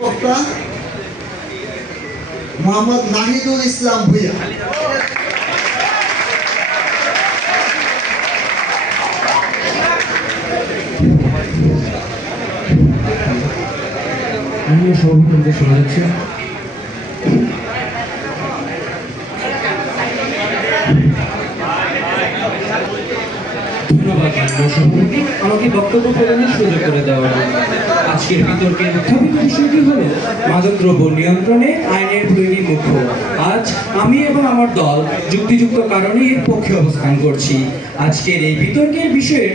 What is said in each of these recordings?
বক্তা মোহাম্মদ নাহিদুল ইসলাম ভুইয়া। সভাপতি শোনা যাচ্ছে। ধন্যবাদ সভাপতি, আমাকে বক্তব্য প্রদানের সুযোগ করে দেওয়ার। আজকের বিতর্কের উত্থাপিত বিষয়টি হলো মাদকদ্রব্য নিয়ন্ত্রণে আইনের প্রয়োগই মুখ্য। আজ আমি এবং আমার দল যুক্তিযুক্ত কারণে এর পক্ষে অবস্থান করছি। আজকের এই বিতর্কের বিষয়ে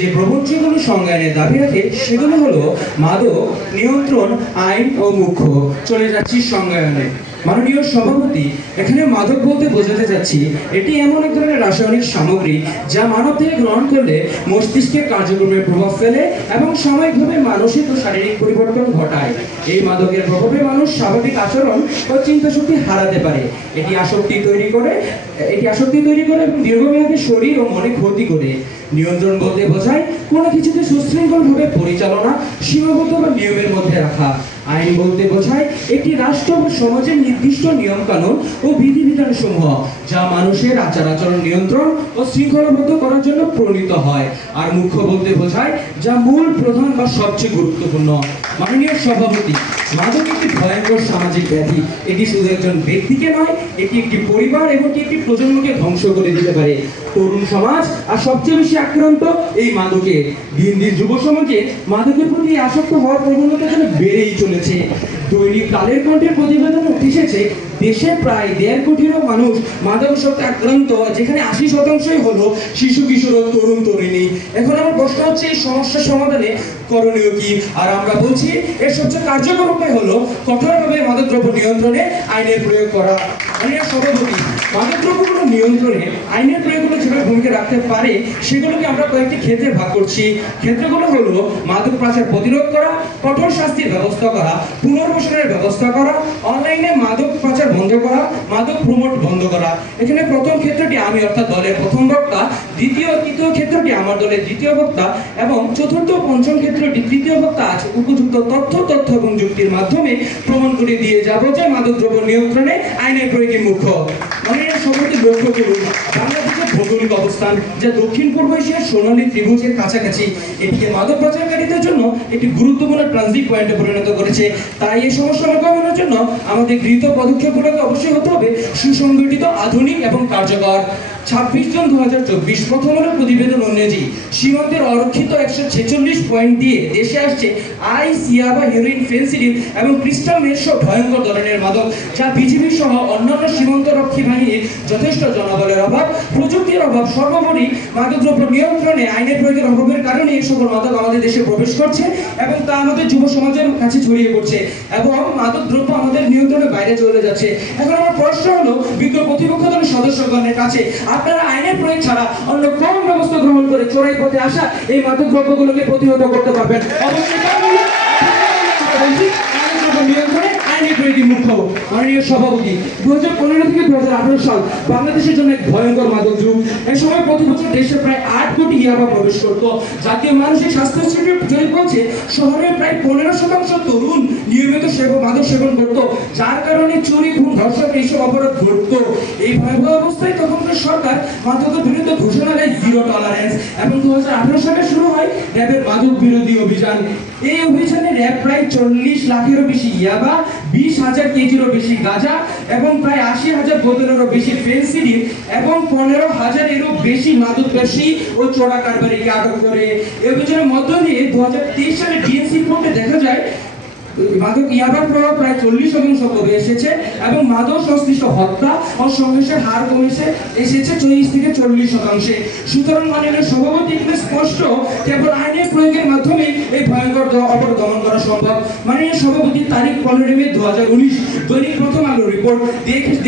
যে প্রবঞ্চনাগুলো সংজ্ঞানের দাবি রাখে সেগুলো হলো মাদক নিয়ন্ত্রণ আইন ও মুখ্য। চলে যাচ্ছি সংজ্ঞায়নে। মাননীয় সভাপতি, এখানে মাদক বলতে বোঝাতে চাচ্ছি এটি এমন এক ধরনের রাসায়নিক সামগ্রী যা মানবদেহে গ্রহণ করলে মস্তিষ্কের কার্যক্রমে প্রভাব ফেলে এবং সাময়িকভাবে মানসিক ও শারীরিক পরিবর্তন ঘটায়। এই মাদকের প্রভাবে মানুষ স্বাভাবিক আচরণ ও চিন্তাশক্তি হারাতে পারে। এটি আসক্তি তৈরি করে এবং দীর্ঘমেয়াদী শরীর ও মনে ক্ষতি করে। নিয়ন্ত্রণ বলতে বোঝায় কোনো কিছুকে সুশৃঙ্খলভাবে পরিচালনা, সীমাবদ্ধ বা নিয়মের মধ্যে রাখা। আইন বলতে বোঝায় একটি রাষ্ট্র বা সমাজের নির্দিষ্ট নিয়মকানুন ও বিধিবিধান সমূহ যা মানুষের আচার-আচরণ নিয়ন্ত্রণ ও শৃঙ্খলাবদ্ধ করার জন্য প্রণীত হয়। আর মুখ্য বলতে বোঝায় যা মূল, প্রধান বা সবচেয়ে গুরুত্বপূর্ণ। মাননীয় সভাপতি, মাদক একটি ভয়ঙ্কর সামাজিক ব্যাধি। এটি শুধু একজন ব্যক্তিকে নয়, এটি একটি পরিবার এবং একটি প্রজন্মকে ধ্বংস করে দিতে পারে। তরুণ সমাজ আর সবচেয়ে বেশি আক্রান্ত এই মাদকে। দিন দিন যুব সমাজে মাদকের প্রতি আসক্ত হওয়ার প্রবণতা যেন বেড়েই চলেছে। দৈনিক কালের কণ্ঠের প্রতিবেদন উঠে এসেছে দেশে প্রায় 1.5 কোটিরও মানুষ মাদকাসক্তে আক্রান্ত, যেখানে 80% হলো শিশু, কিশোর ও তরুণ তরুণী। এখন আমার প্রশ্ন হচ্ছে এই সমস্যা সমাধানে করণীয় কি? আর আমরা বলছি এর সবচেয়ে কার্যকর উপায় হলো কঠোরভাবে মাদকদ্রব্য নিয়ন্ত্রণে আইনের প্রয়োগ করা। মাননীয় সভাপতি, মাদকদ্রব্যগুলো নিয়ন্ত্রণে আইনের প্রয়োগগুলো যেভাবে ভূমিকা রাখতে পারে সেগুলোকে আমরা কয়েকটি ক্ষেত্রে ভাগ করছি। ক্ষেত্রগুলো হলো মাদক পাচার প্রতিরোধ করা, কঠোর শাস্তির ব্যবস্থা করা, পুনর্বাসনের ব্যবস্থা করা, অনলাইনে মাদক পাচার বন্ধ করা, মাদক প্রমোট বন্ধ করা। এখানে প্রথম ক্ষেত্রটি আমি অর্থাৎ দলের প্রথম বক্তা, তৃতীয় ক্ষেত্রটি আমার দলের দ্বিতীয় বক্তা এবং চতুর্থ ও পঞ্চম ক্ষেত্রটি তৃতীয় বক্তা আছে উপযুক্ত তথ্য এবং যুক্তির মাধ্যমে প্রমাণ করে দিয়ে যাব যে মাদকদ্রব্য নিয়ন্ত্রণে আইনের প্রয়োগই মুখ্য। মাননীয় সভাপতি, লক্ষ্য করুন বাংলাদেশের ভৌগোলিক অবস্থান যা দক্ষিণ পূর্ব এশিয়ার সোনালী ত্রিভুজের কাছাকাছি এটিকে মাদক পাচারকারীদের জন্য একটি গুরুত্বপূর্ণ ট্রানজিট পয়েন্টে পরিণত করেছে। তাই এই সমস্যা মোকাবেলার জন্য আমাদের গৃহীত পদক্ষেপগুলোকে অবশ্যই হতে হবে সুসংগঠিত, আধুনিক এবং কার্যকর। 26 জুন 2024 প্রথম আলো প্রতিবেদন অনুযায়ী সীমান্তের অরক্ষিত 146 পয়েন্ট দিয়ে দেশে আসছে আইস, ইয়াবা, হেরোইন, ফেন্সিডিল এবং ক্রিস্টাল মেথ সহ ভয়ঙ্কর ধরনের মাদক, যা বিজিবি সহ অন্যান্য সীমান্তরক্ষী বাহিনীর যথেষ্ট জনবলের অভাব, প্রযুক্তির অভাব, সর্বোপরি মাদকদ্রব্য নিয়ন্ত্রণে আইনের প্রয়োগের অভাবের কারণে এই সকল মাদক আমাদের দেশে প্রবেশ করছে এবং তা আমাদের যুব সমাজের কাছে ছড়িয়ে পড়ছে এবং মাদকদ্রব্য আমাদের নিয়ন্ত্রণের বাইরে চলে যাচ্ছে। এখন আমার প্রশ্ন হলো বিজ্ঞ প্রতিপক্ষ দলের সদস্যগণের কাছে, আপনারা আইনের প্রয়োগ ছাড়া অন্য কোন ব্যবস্থা গ্রহণ করে চোরাই পথে আসা এই মাদকদ্রব্যগুলোকে প্রতিহত করতে পারবেন? অবশ্যই নিয়ন্ত্রণে আইনের প্রয়োগই মুখ্য। মাননীয় সভাপতি, 2015 থেকে 2018 সাল বাংলাদেশের জন্য এক ভয়ঙ্কর মাদক যুগ। এই সময় প্রতি বছর দেশে প্রায় 8 কোটি ইয়াবা প্রবেশ করত। জাতীয় মানসিক স্বাস্থ্য ইনস্টিটিউট বলছে শহরে প্রায় 15% তরুণ নিয়মিত মাদক সেবন করত, যার কারণে চুরি, খুন, ধর্ষণ এইসব অপরাধ ঘটত। এই ভয়াবহ অবস্থায় তখনকার সরকার মাদকের বিরুদ্ধে ঘোষণা দেয় জিরো টলারেন্স এবং 2018 সালে শুরু হয় র্যাবের মাদক বিরোধী অভিযান। এই অভিযানে র্যাব প্রায় 40 লাখেরও বেশি ইয়াবা, 20,000 কেজিরও বেশি গাঁজা এবং প্রায় 80,000 বোতলেরও বেশি ফেন্সিডিল এবং 15,000-এরও বেশি মাদক ব্যবসায়ী ও চোরা কারবারিকে আটক করে। এই অভিযানের মধ্য দিয়ে 2023 সালে ডিএনসি রিপোর্টে দেখা যায় মাদক ইয়াবার প্রভাব প্রায় 40% কমে এসেছে এবং মাদক সংশ্লিষ্ট হত্যা ও সংঘর্ষের হার কমে এসেছে 40 থেকে 40%। সুতরাং মাননীয় সভাপতি, এখানে স্পষ্ট কেবল আইনের প্রয়োগের মাধ্যমে এই ভয়ঙ্কর অপরাধ দমন করা সম্ভব। মাননীয় সভাপতি, তারিখ 15 মে 2019 দৈনিক প্রথম আলো রিপোর্ট,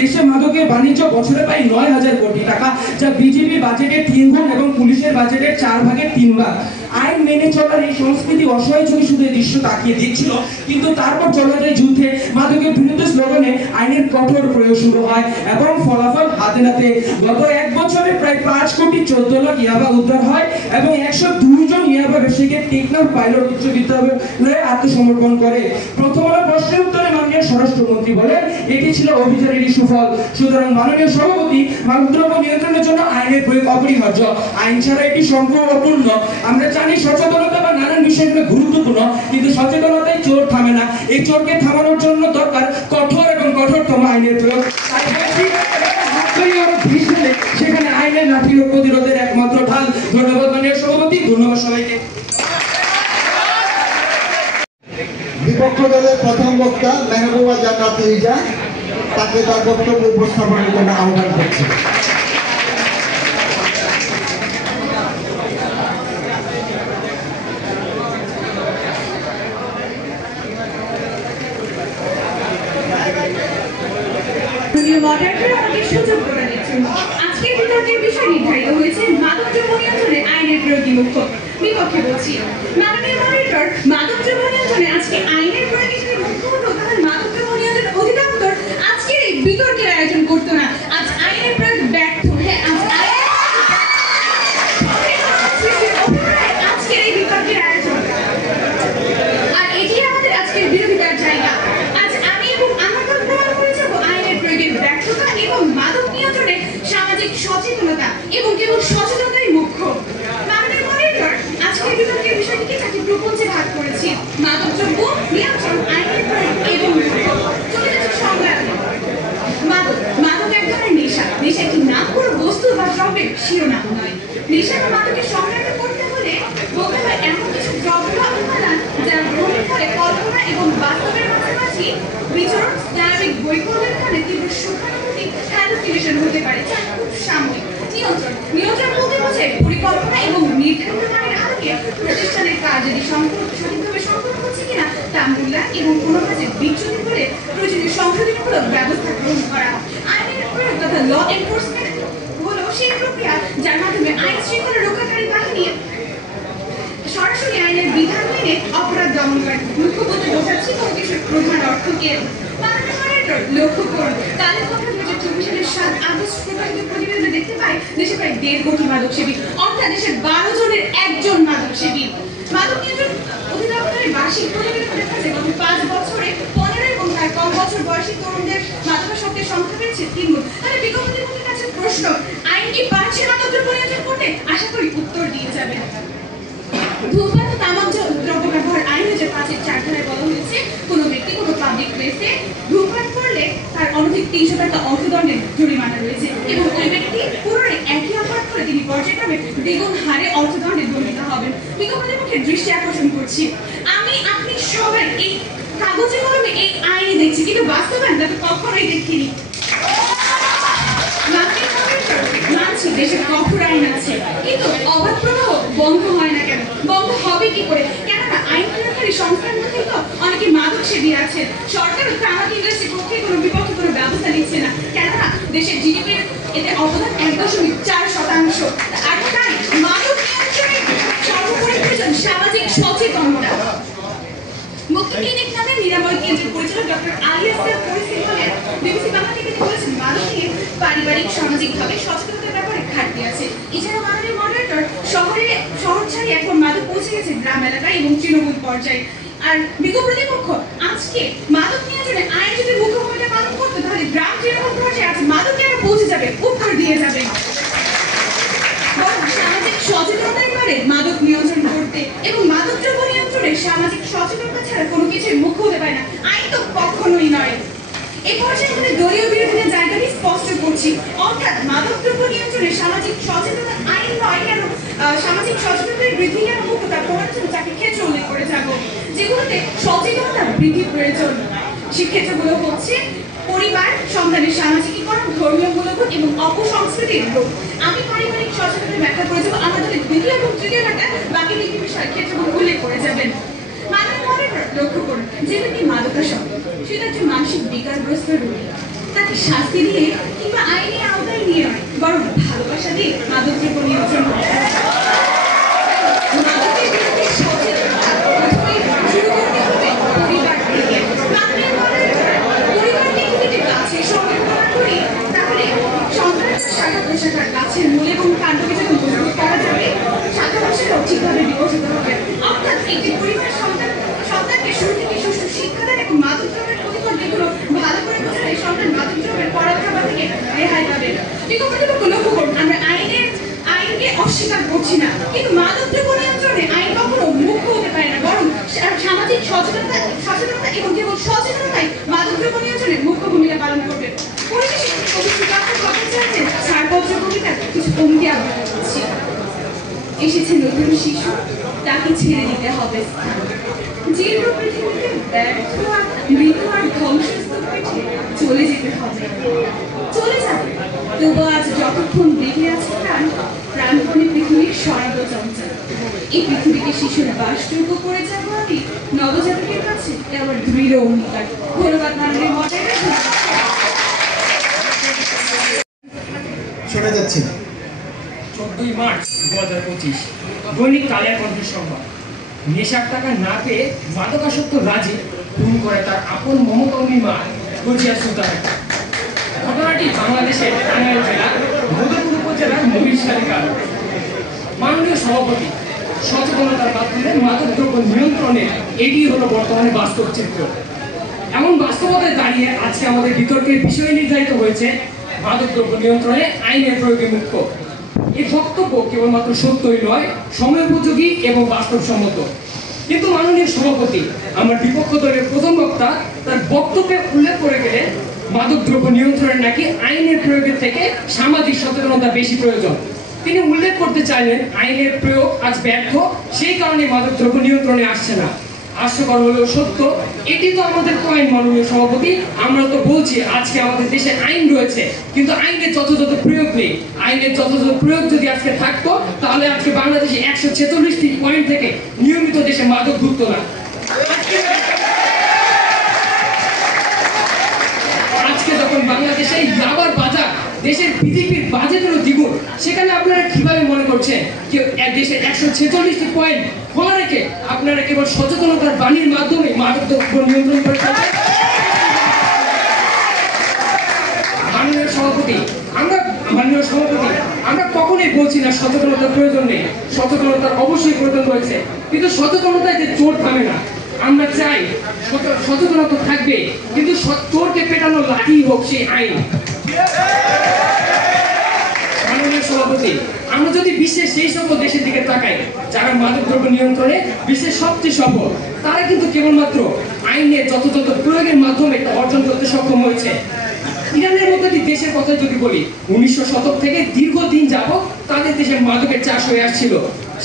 দেশে মাদকের বাণিজ্য বছরে প্রায় 9,000 কোটি টাকা, যা বিজেপি বাজেটের 3 গুণ এবং পুলিশের বাজেটের 4 ভাগের 3 ভাগ। আইন মেনে চলার এই সংস্কৃতি অসহায় চোখে শুধু এই দৃশ্য তাকিয়ে দেখছিল, কিন্তু তারপর চলা যায় যুদ্ধে মাদকের বিরুদ্ধে স্লোগানে আইনের কঠোর প্রয়োগ শুরু হয় এবং ফলাফল হাতে নাতে। গত 1 বছরে প্রায় 5 কোটি 14 লাখ ইয়াবা উদ্ধার হয় এবং 102 জন ইয়াবা ব্যবসায়ীকে টেকনাফ পাইলট উচ্চ বিদ্যালয়ে আত্মসমর্পণ করে। প্রথম আলো স্বরাষ্ট্রমন্ত্রী বলেন এটি ছিল অভিযানেরই সুফল। সুতরাং মাননীয় সভাপতি, মাদকদ্রব্য নিয়ন্ত্রণের জন্য আইনের প্রয়োগ অপরিহার্য। আইন ছাড়া এটি সম্পূর্ণ। আমরা জানি সচেতনতা বা নানান বিষয়গুলো গুরুত্বপূর্ণ, কিন্তু সচেতনতায় চোর থামে না। এই চোরকে থামানোর জন্য দরকার কঠোর এবং কঠোরতম আইনের প্রয়োগ। তাই সেখানে আইনের লাঠি ও প্রতিরোধের একমাত্র ঢাল। ধন্যবাদ মাননীয় সভাপতি, ধন্যবাদ সবাইকে। বিপক্ষ দলের প্রথম বক্তা মেহবুবা জান্নাত লিজা, তাকে তার বক্তব্য উপস্থাপনের জন্য আহ্বান করছি। আজকের বিতর্কের বিষয় নির্ধারিত হয়েছে মাদকদ্রব্য নিয়ন্ত্রণে আইনের প্রয়োগই মুখ্য। বিপক্ষে বলছি, মাননীয় মডারেটর, মাদকদ্রব্য নিয়ন্ত্রণে আজকে আইনের প্রয়োগই যদি মুখ্য হতো, তাহলে মাদকদ্রব্য নিয়ন্ত্রণ অধিদপ্তর আজকের এই বিতর্কের আয়োজন করতো না। আজ আইনের প্রয়োগ ব্যর্থ, হ্যাঁ আজকের এই বিতর্কের আয়োজন, আর এটি আমাদের আজকের বিরোধিতার জায়গা। আজ আমি এবং আমার দল প্রমাণ করে যাবো আইনের প্রয়োগের ব্যর্থতা এবং মাদক নিয়ন্ত্রণে সামাজিক সচেতনতা এবং কেবল সচেতনতাই মুখ্য। মাননীয় মডারেটর, আজকের বিতর্কের বিষয়টিকে চারটি প্রপঞ্চে ভাগ করেছি: মাদকদ্রব্য নিয়ন্ত্রণ, আইনের প্রয়োগ এবং চলে যাচ্ছে সংজ্ঞায়ন। মাদক এক ধরনের নেশা। নেশা একটি নাম কোনো বস্তু বা দ্রব্যের শিরোনাম নয়। নেশা বা মাদকের সংজ্ঞায়িত করতে হলে বলতে হয় এমন কিছু দ্রব্য বা উপাদান যা গ্রহণের ফলে কল্পনা এবং বাস্তবের মাঝামাঝি বিচরণ, স্নায়বিক বৈকল্যের ফলে তীব্র সুখানুভূতি, হ্যালুসিনেশন হতে পারে, যা খুব সাময়িক। নিয়ন্ত্রণ বলতে বোঝায় পরিকল্পনা এবং নির্ধারিত মানের আলোকে প্রতিষ্ঠানের কাজ যদি সঠিকভাবে সম্পন্ন হচ্ছে কিনা তা মূল্যায়ন এবং কোনো কাজে বিচ্যুতি হলে প্রয়োজনীয় সংশোধনমূলক ব্যবস্থা গ্রহণ করা। আইনের প্রয়োগ তথা ল এনফোর্সমেন্ট হলো সেই প্রক্রিয়া যার মাধ্যমে আইন শৃঙ্খলা রক্ষাকারী বাহিনী সরাসরি আইনের বিধান মেনে অপরাধ দমন করে। মুখ্য বলতে বোঝাচ্ছি কোনো কিছুর প্রধান অর্থকে। মাননীয় মডারেটর, লক্ষ্য করুন, কালের কথা 2024 সালের 7 আগস্ট প্রকাশিত প্রতিবেদনে দেখতে পাই দেশে প্রায় 1.5 কোটি মাদক সেবী, অর্থাৎ দেশের 12 জনের একজন মাদক সেবী। মাদক নিয়ন্ত্রণ অধিদপ্তরের বার্ষিক প্রতিবেদনে দেখা যায় গত 5 বছরে 15 এবং তার কম বছর বয়সী তরুণদের মাদকাসক্তের সংখ্যা বেড়েছে 3 গুণ। তাহলে বিজ্ঞপ্তির কাছে প্রশ্ন, আইন কি পারছে মাদকদ্রব্য নিয়ন্ত্রণ করতে? আশা করি উত্তর দিয়ে যাবেন। ধূমপান ও তামাক দ্রব্য ব্যবহার আইন 2005-এর 4 ধারায় বলা হয়েছে, কোনো ব্যক্তি কোনো পাবলিক প্লেসে ধূমপান করলে তার অনধিক 300 টাকা অর্থদণ্ডের জরিমানা রয়েছে এবং ওই ব্যক্তি পুনরায় একই অপরাধ করে তিনি পর্যায়ক্রমে দ্বিগুণ হারে অর্থদণ্ডে দণ্ডিত হবেন। বিজ্ঞপ্তির পক্ষে দৃষ্টি আকর্ষণ করছি, আমি আপনি সবাই এই কাগজে কলমে এই আইন দেখছি, কিন্তু বাস্তবায়ন তাকে কখনোই দেখিনি। মানছি দেশে কঠোর আইন আছে, কিন্তু অবাধ প্রবাহ বন্ধ হয় না কেন? বন্ধ হবে কি করে? কেননা আইন প্রয়োগকারী সংস্থার মধ্যে তো অনেকে মাদক সেবী আছেন। সরকারও তামাক ইন্ডাস্ট্রির পক্ষে কোনো বিপক্ষে কোনো ব্যবস্থা নিচ্ছে না, কেননা দেশের জিডিপির এতে অবদান 1.4%। আর তাই মাদক নিয়ন্ত্রণে সর্বোপরি প্রয়োজন সামাজিক সচেতনতা। মুক্তি ক্লিনিক নামে নিরাময় কেন্দ্রের পরিচালক ডক্টর আলিয়াসের পরিস্থিতি হলেন বিবিসি বাংলাকে বলেছেন, মাদক নিয়ে পারিবারিক সামাজিকভাবে সচেতনতার ব্যাপারে ঘাটতি আছে। এছাড়া মাননীয় মডারেটর, শহর ছাড়িয়ে এখন মাদক পৌঁছে গেছে গ্রাম এলাকায় এবং তৃণমূল পর্যায়ে। আর বিজ্ঞ প্রতিপক্ষ আজকে মাদক নিয়ন্ত্রণে আইন যদি মুখ্য ভূমিকা পালন করতো, তাহলে গ্রাম তৃণমূল পর্যায়ে আজ মাদক কেন পৌঁছে যাবে? উত্তর দিয়ে যাবে। সামাজিক সচেতনতার পারে মাদক নিয়ন্ত্রণ করতে এবং মাদকদ্রব্য নিয়ন্ত্রণে সামাজিক সচেতনতা ছাড়া কোনো কিছুই মুখ্য হতে পারে না। আইন তো কখনোই নয়। এই পর্যায়ে আমাদের দলীয় বিরোধীদের জায়গাটি স্পষ্ট করছি, অর্থাৎ মাদকদ্রব্য নিয়ন্ত্রণে সামাজিক সচেতনতা আইন নয়, কেন সামাজিক সচেতনতার বৃদ্ধি কেন মুখ্য তা প্রমাণের জন্য চারটি ক্ষেত্র উল্লেখ করে যাব, যেগুলোতে সচেতনতা বৃদ্ধি প্রয়োজন। সে ক্ষেত্রগুলো হচ্ছে পরিবার, সন্তানের সামাজিকীকরণ, ধর্মীয় মূল্যবোধ এবং অপসংস্কৃতির রোধ। আমি পারিবারিক সচেতনতা ব্যাখ্যা করে যাব, আমাদের দ্বিতীয় এবং তৃতীয় ঘাটে বাকি দুটি বিষয় ক্ষেত্রগুলো উল্লেখ করে যাবেন। মাননীয় মডারেটর, লক্ষ্য করুন, যে ব্যক্তি মাদকাসক্ত সে একজন মানসিক বিকারগ্রস্ত রোগী। তাকে শাস্তি দিয়ে কিংবা আইনের আওতায় নিয়ে নয়, বরং ভালোবাসা দিয়ে মাদকদ্রব্য নিয়ন্ত্রণ করতে হবে। মাদকের বিরুদ্ধে সচেতনতা প্রথমেই শুরু করতে হবে পরিবার থেকে। মাননীয় মডারেটর, পরিবারকে যদি গাছের সঙ্গে তুলনা করি, তাহলে সন্তানের শাখা প্রশাখার গাছের মূল এবং কাণ্ডকে যখন মজবুত করা যাবে, শাখা প্রশাখাও ঠিকভাবে বিকশিত হবে। অর্থাৎ একটি পরিবার সন্তানকে শুরু থেকে সুষ্ঠু শিক্ষা দেন এবং মাদকদ্রব্যের ক্ষতিকর দিকগুলো বুঝি না, কিন্তু মাদকদ্রব্য নিয়ন্ত্রণে আইন কখনো মুখ্য হতে পারে না, বরং সামাজিক সচেতনতা এবং কেবল সচেতনতাই মাদকদ্রব্য নিয়ন্ত্রণে মুখ্য ভূমিকা পালন করবে। পরিশেষে কবি সুকান্ত ভট্টাচার্যের ছাড়পত্র কবিতার কিছু পংক্তি আবৃত্তি করছি। এসেছে নতুন শিশু, তাকে ছেড়ে দিতে হবে স্থান। জীর্ণ পৃথিবীতে ব্যর্থ আর মৃত্যু আর ধ্বংসস্তূপ পেটে চলে যেতে হবে, চলে যাবে। তবু আজ যতক্ষণ বেঁধে আছে প্রাণপণে পৃথিবীর সর্বচঞ্চল। এই পৃথিবীকে শিশুর বাসযোগ্য করে যাবো আমি নবজাতকের কাছে আমার দৃঢ় অঙ্গীকার। ধন্যবাদ মাননীয় মহোদয়। শোনা যাচ্ছে 14ই মার্চ 2025 দৈনিক কালিয়া কণ্ঠের সংবাদ। নেশার টাকা না পেয়ে মাদকাসক্ত রাজি খুন করে তার আপন মমতামী মা গজিয়া সুলতান। ঘটনাটি বাংলাদেশের টাঙ্গাইল জেলার মধুপুর উপজেলার মহিষালী গ্রাম। মাননীয় সভাপতি, সচেতনতার মাধ্যমে মাদকদ্রব্য নিয়ন্ত্রণে এটি হলো বর্তমানে বাস্তব চিত্র। এমন বাস্তবতায় দাঁড়িয়ে আজকে আমাদের বিতর্কের বিষয় নির্ধারিত হয়েছে মাদকদ্রব্য নিয়ন্ত্রণে আইনের প্রয়োগে মুখ্য। এই বক্তব্য কেবলমাত্র সত্যই নয়, সময় উপযোগী এবং বাস্তবসম্মত। কিন্তু মাননীয় সভাপতি, আমার বিপক্ষ দলের প্রথম বক্তা তার বক্তব্যে উল্লেখ করে গেলেন মাদকদ্রব্য নিয়ন্ত্রণের নাকি আইনের প্রয়োগের থেকে সামাজিক সচেতনতা বেশি প্রয়োজন। তিনি উল্লেখ করতে চাইলেন আইনের প্রয়োগ আজ ব্যর্থ, সেই কারণে মাদকদ্রব্য নিয়ন্ত্রণে আসছে না। হাস্যকর হলেও সত্য, এটি তো আমাদের পয়েন্ট মাননীয় সভাপতি। আমরা তো বলছি আজকে আমাদের দেশে আইন রয়েছে, কিন্তু আইনের যথাযথ প্রয়োগ নেই। আইনের যথাযথ প্রয়োগ যদি আজকে থাকতো, তাহলে আজকে বাংলাদেশে 146টি পয়েন্ট থেকে নিয়মিত দেশে মাদক ঢুকতো না। আজকে যখন বাংলাদেশে ইয়াবার বাজার দেশের বিজেপির বাজেটেরও দ্বিগুণ, সেখানে আপনারা কিভাবে মনে করছেন যে দেশের 146টি পয়েন্ট খোলা রেখে আপনারা কেবল সচেতনতার বাণীর মাধ্যমে মাদকদ্রব্য নিয়ন্ত্রণ করে থাকেন? মাননীয় সভাপতি, আমরা কখনোই বলছি না সচেতনতার প্রয়োজন নেই, সচেতনতার অবশ্যই প্রয়োজন রয়েছে, কিন্তু সচেতনতায় যে চোর থামে না। আমরা চাই সচেতনতা থাকবে, কিন্তু চোরকে পেটানো লাঠি হোক সেই আইন। মাননীয় সভাপতি, আমরা যদি বিশ্বের সেই সকল দেশের দিকে তাকাই যারা মাদকদ্রব্য নিয়ন্ত্রণে বিশ্বের সবচেয়ে সফল, তারা কিন্তু কেবলমাত্র আইনের যথাযথ প্রয়োগের মাধ্যমে তা অর্জন করতে সক্ষম হয়েছে। ইরানের মতো একটি দেশের কথা যদি বলি, 1900 শতক থেকে দীর্ঘদিন যাবত তাদের দেশে মাদকের চাষ হয়ে আসছিল।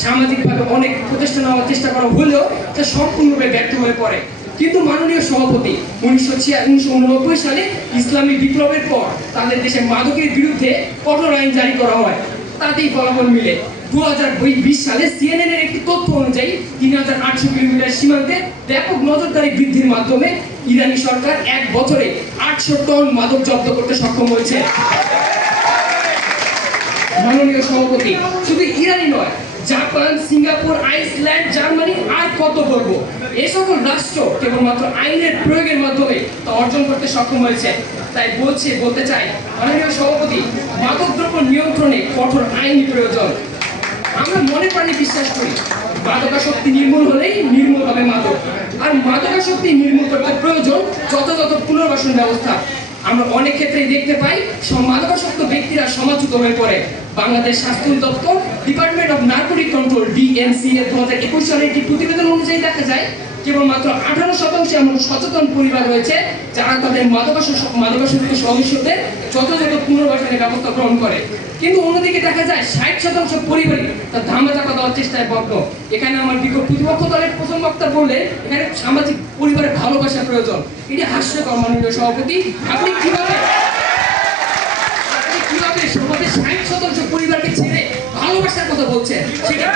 সামাজিকভাবে অনেক প্রচেষ্টা নেওয়ার চেষ্টা করা হলেও তা সম্পূর্ণরূপে ব্যর্থ হয়ে পড়ে। কিন্তু মাননীয় সভাপতি, 1989 সালে ইসলামী বিপ্লবের পর তাদের দেশে মাদকের বিরুদ্ধে কঠোর আইন জারি করা হয়, তাতেই ফলাফল মিলে। 2020 সালে CNN এর একটি তথ্য অনুযায়ী 3800 কিলোমিটার সীমান্তে ব্যাপক নজরদারি বৃদ্ধির মাধ্যমে ইরানি সরকার এক বছরে 800 টন মাদক জব্দ করতে সক্ষম হয়েছে। মাননীয় সভাপতি, শুধু ইরানি নয়, জাপান, সিঙ্গাপুর, আইসল্যান্ড, জার্মানি আর কত বলবো, এই সকল রাষ্ট্র কেবলমাত্র আইনের প্রয়োগের মাধ্যমে তা অর্জন করতে সক্ষম হয়েছে। তাই বলতে চাই মাননীয় সভাপতি, মাদকদ্রব্য নিয়ন্ত্রণে কঠোর আইনি প্রয়োজন। আমরা মনে প্রাণে বিশ্বাস করি মাদকাসক্তি নির্মূল হলেই নির্মূল হবে মাদক, আর মাদকাসক্তি নির্মূল করতে প্রয়োজন যথাযথ পুনর্বাসন ব্যবস্থা। আমরা অনেক ক্ষেত্রেই দেখতে পাই সব মাদকাসক্ত ব্যক্তিরা সমাজচ্যুত হয়ে পড়ে। বাংলাদেশ স্বাস্থ্য দপ্তর department of narcotic control DNC এর 2021 সালের একটি প্রতিবেদন অনুযায়ী দেখা যায় কেবলমাত্র 18% এমন সচেতন পরিবার রয়েছে যারা তাদের মাদকাসক্ত সদস্যদের যথাযথ পুনর্বাসনের ব্যবস্থা গ্রহণ করে। কিন্তু অন্যদিকে দেখা যায় 60% পরিবারই তার ধামা চাপা দেওয়ার চেষ্টায় মগ্ন। এখানে আমার প্রতিপক্ষ দলের প্রথম বক্তা বললেন এখানে সামাজিক পরিবারের ভালোবাসা প্রয়োজন। এটি হাস্যকর মাননীয় সভাপতি। আপনি কিভাবে সমাজের 60% পরিবারকে ছেড়ে ভালোবাসার কথা বলছেন? সেটা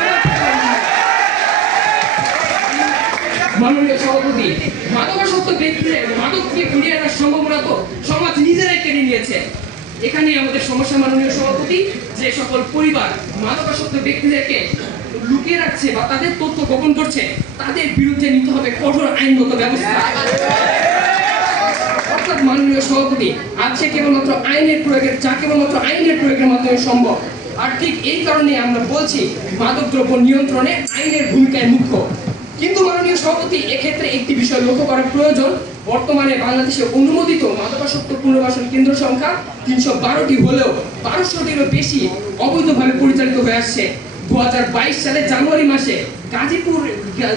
মাননীয় সভাপতি, মাদকাসক্ত ব্যক্তিদের মাদক থেকে ফিরিয়ে আনার সম্ভাবনা তো সমাজ নিজেরাই কেড়ে নিয়েছে। এখানেই আমাদের সমস্যা মাননীয় সভাপতি, যে সকল পরিবার মাদকাসক্ত ব্যক্তিদেরকে লুকিয়ে রাখছে বা তাদের তথ্য গোপন করছে, তাদের বিরুদ্ধে নিতে হবে কঠোর আইনগত ব্যবস্থা। অর্থাৎ মাননীয় সভাপতি, আজকে কেবলমাত্র আইনের প্রয়োগের মাধ্যমে সম্ভব। আর ঠিক এই কারণে আমরা বলছি মাদকদ্রব্য নিয়ন্ত্রণে আইনের ভূমিকায় মুখ্য। কিন্তু মাননীয় সভাপতি, এক্ষেত্রে একটি বিষয় লক্ষ্য করা প্রয়োজন। বর্তমানে বাংলাদেশে অনুমোদিত মাদকাসক্ত পুনর্বাসন কেন্দ্র সংখ্যা 312টি হলেও 1200টিরও বেশি অবৈধভাবে পরিচালিত হয়ে আসছে। 2022 সালের জানুয়ারি মাসে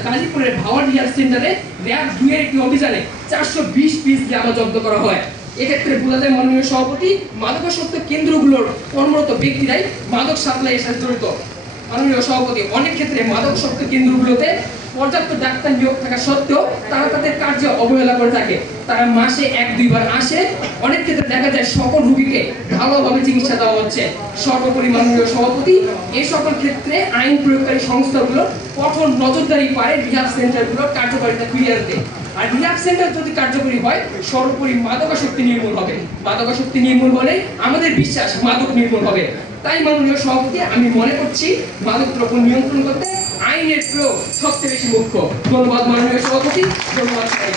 গাজীপুরের ভাওয়ার রিহাব সেন্টারে র্যাব 2 এর একটি অভিযানে 420 পিস ইয়াবা জব্দ করা হয়। এক্ষেত্রে বোঝা যায় মাননীয় সভাপতি মাদকাসক্ত কেন্দ্রগুলোর কর্মরত ব্যক্তিরাই মাদক সাপ্লাইয়ের সাথে জড়িত। মাননীয় সভাপতি, অনেক ক্ষেত্রে মাদকাসক্ত কেন্দ্রগুলোতে পর্যাপ্ত ডাক্তার নিয়োগ থাকা সত্ত্বেও তারা তাদের কার্যে অবহেলা করে থাকে। তারা মাসে 1-2 বার আসে। অনেক ক্ষেত্রে দেখা যায় সকল রোগীকে ভালোভাবে চিকিৎসা দেওয়া হচ্ছে। সর্বোপরি মাননীয় সভাপতি, এই সকল ক্ষেত্রে আইন প্রয়োগকারী সংস্থাগুলো কঠোর নজরদারি পারে রিহাব সেন্টারগুলোর কার্যকারিতা ফিরিয়ে আনতে। আর রিহাব সেন্টার যদি কার্যকরী হয়, সর্বোপরি মাদকাসক্তি নির্মূল হবে। মাদকাসক্তি নির্মূল হলে আমাদের বিশ্বাস মাদক নির্মূল হবে। তাই মাননীয় সভাপতি, আমি মনে করছি মাদক দ্রব্য নিয়ন্ত্রণ করতে আইনের প্রয়োগ সবচেয়ে বেশি মুখ্য। ধন্যবাদ মাননীয় সভাপতি, ধন্যবাদ সবাই।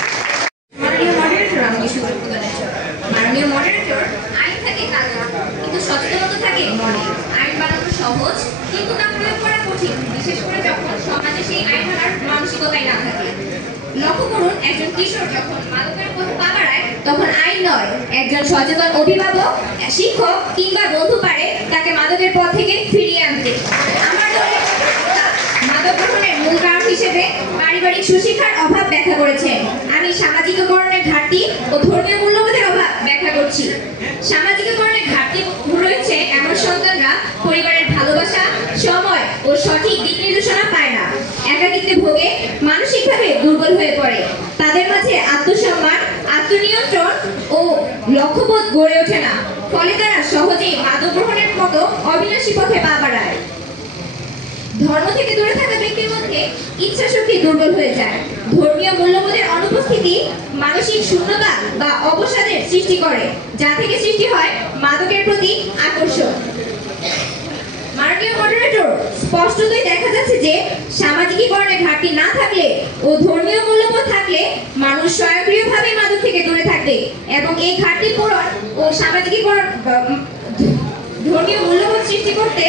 মাননীয় মডারেটর, আমাকে সুযোগ প্রদানের জন্য। মাননীয় মডারেটর, আইন থাকে কালো, কিন্তু সচেতনতা থাকে মনে। আইন বানানো সহজ, কিন্তু তা প্রয়োগ করা কঠিন, বিশেষ করে যখন সমাজে সেই আইন মানার মানসিকতাই না থাকে। লক্ষ্য করুন, একজন কিশোর যখন মাদকের পথে পা বাড়ায়, তখন আইন নয়, একজন সচেতন অভিভাবক, শিক্ষক কিংবা বন্ধু পারে তাকে মাদকের পথ থেকে ফিরিয়ে আনতে। আমার দলের মাদক গ্রহণের মূল কারণ হিসেবে পারিবারিক সুশিক্ষার অভাব ব্যাখ্যা করেছেন। আমি সামাজিকীকরণের ঘাটতি ও ধর্মীয় মূল্যবোধের অভাব ব্যাখ্যা করছি। সামাজিকীকরণের ঘাটতি রয়েছে এমন সন্তানরা পরিবারের ভালোবাসা, সময় ও সঠিক দিক নির্দেশনা পায় না, একাকিত্বে ভোগে, মানসিকভাবে দুর্বল হয়ে পড়ে। তাদের মাঝে আত্মসম্মান, আত্মনিয়ন্ত্রণ ও লক্ষ্যবোধ গড়ে ওঠে না, ফলে তারা সহজেই মাদক গ্রহণের মতো অবিনাশী পথে পা বাড়ায়। ধর্ম থেকে দূরে থাকা ব্যক্তির মধ্যে ইচ্ছাশক্তি দুর্বল হয়ে যায়। ধর্মীয় মূল্যবোধের অনুপস্থিতি মানসিক শূন্যতা বা অবসাদের সৃষ্টি করে, যা থেকে সৃষ্টি হয় মাদকের প্রতি আকর্ষণ। মাননীয় মডারেটর, স্পষ্টতই দেখা যাচ্ছে যে সামাজিকীকরণের ঘাটতি না থাকলে ও ধর্মীয় মূল্যবোধ থাকলে মানুষ স্বয়ংক্রিয়ভাবে মাদক থেকে দূরে থাকবে, এবং এই ঘাটতি পূরণ ও সামাজিকীকরণ ধর্মীয় মূল্যবোধ সৃষ্টি করতে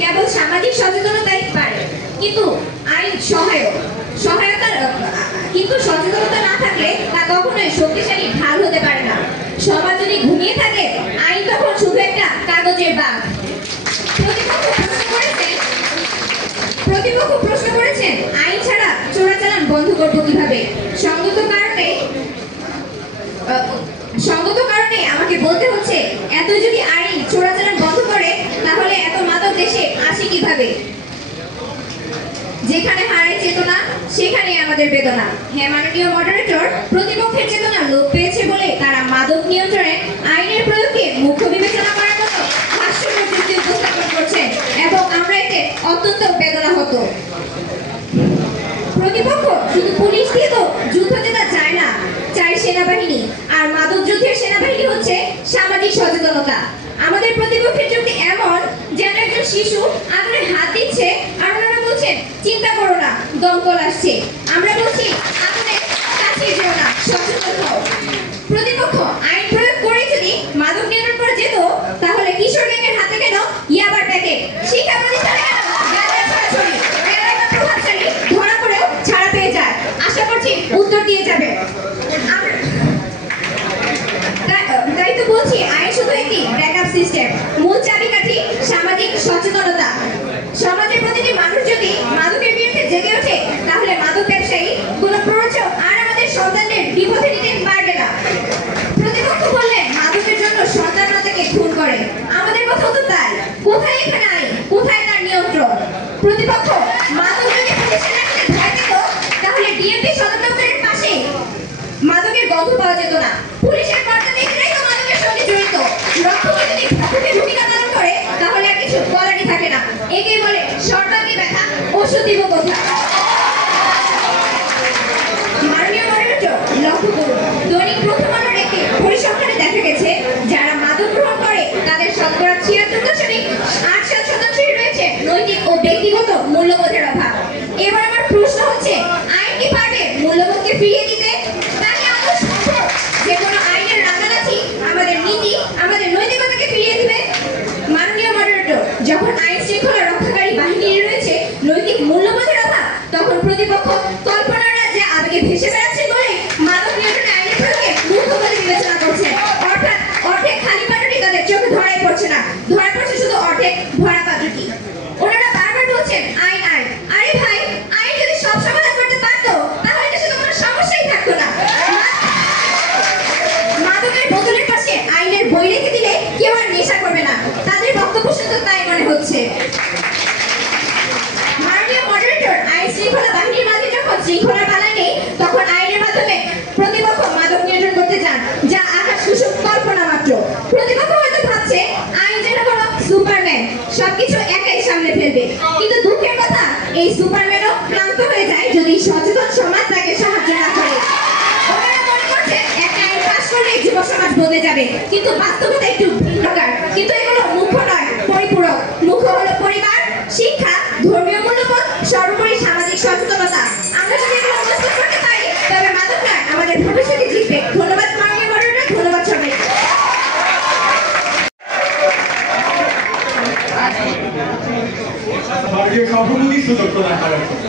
কেবল সামাজিক সচেতনতাই পারে। কিন্তু আইন কিন্তু সচেতনতা না থাকলে তা কখনোই শক্তিশালী ঢাল হতে পারে না। সমাজ যদি ঘুমিয়ে থাকে, আইন তখন শুধু একটা কাগজের বাঘ। প্রতিপক্ষ প্রশ্ন করেছেন, আইন ছাড়া চোরাচালান বন্ধ করবো কিভাবে? সঙ্গত কারণে আমাকে বলতে হচ্ছে, এত যদি আইন চোরাচালান বন্ধ করে, তাহলে এত মাদক দেশে আসে কিভাবে? যেখানে হারায় চেতনা, সেখানে আমাদের বেদনা। হ্যাঁ মাননীয় মডারেটর, প্রতিপক্ষের চেতনা লোপ পেয়েছে বলে তারা মাদক নিয়ন্ত্রণে আইনের প্রয়োগকে মুখ্য বিবেচনা করার মতো হাস্যকর যুক্তি উপস্থাপন করছে, এবং আমরা এতে অত্যন্ত বেদনা হতো। প্রতিপক্ষ শুধু পুলিশ দিয়ে তো যুদ্ধ জেতা যায় না, চাই সেনাবাহিনী। আর মাদক যুদ্ধের সেনাবাহিনী হচ্ছে সামাজিক সচেতনতা। আমাদের প্রতিপক্ষের যুক্তি এমন যেন একজন শিশু আগুনে হাত দিচ্ছে আর ওনারা বলছেন, চিন্তা করো না, দমকল আসছে। আমরা বলছি, আগুনের কাছে যেও না, সচেতন হও। প্রতিপক্ষ আইন প্রয়োগ করে যদি মাদক নিয়ন্ত্রণ করা যেত, তাহলে কিশোর গ্যাংয়ের হাতে কেন ইয়াবার প্যাকেট? শিক্ষা প্রতিষ্ঠানে কেন গাঁজা ছড়াছড়ি? প্রভাবশালী ধরা পড়েও ছাড়া পেয়ে যায়। আশা করছি উত্তর দিয়ে যাবে। তাই তো বলছি, আইন শুধু একটি ব্যাকআপ সিস্টেম, মূল চাবিকাঠি সামাজিক সচেতনতা। সমাজের প্রতিটি মানুষ যদি মাদকের বিরুদ্ধে জেগে ওঠে, তাহলে মাদক ব্যবসায়ী, কোনো প্ররোচক আর আমাদের সন্তানদের বিপথে নিতে পারবে বদলে যাবে, কিন্তু বাস্তবতা একটু ভিন্ন। কিন্তু এগুলো মুখ্য নয়, পরিপূরক। মুখ্য হলো পরিবার, শিক্ষা, ধর্মীয় মূল্যবোধ, সর্বোপরি সামাজিক সচেতনতা। আমরা যদি এগুলো প্রস্তুত করতে পারি তবে মাদক নয়, আমাদের ভবিষ্যতে জিতবে। ধন্যবাদ মাননীয় মডারেটর, ধন্যবাদ সবাই। মাননীয় সভাপতি সুযোগ প্রদান করার জন্য।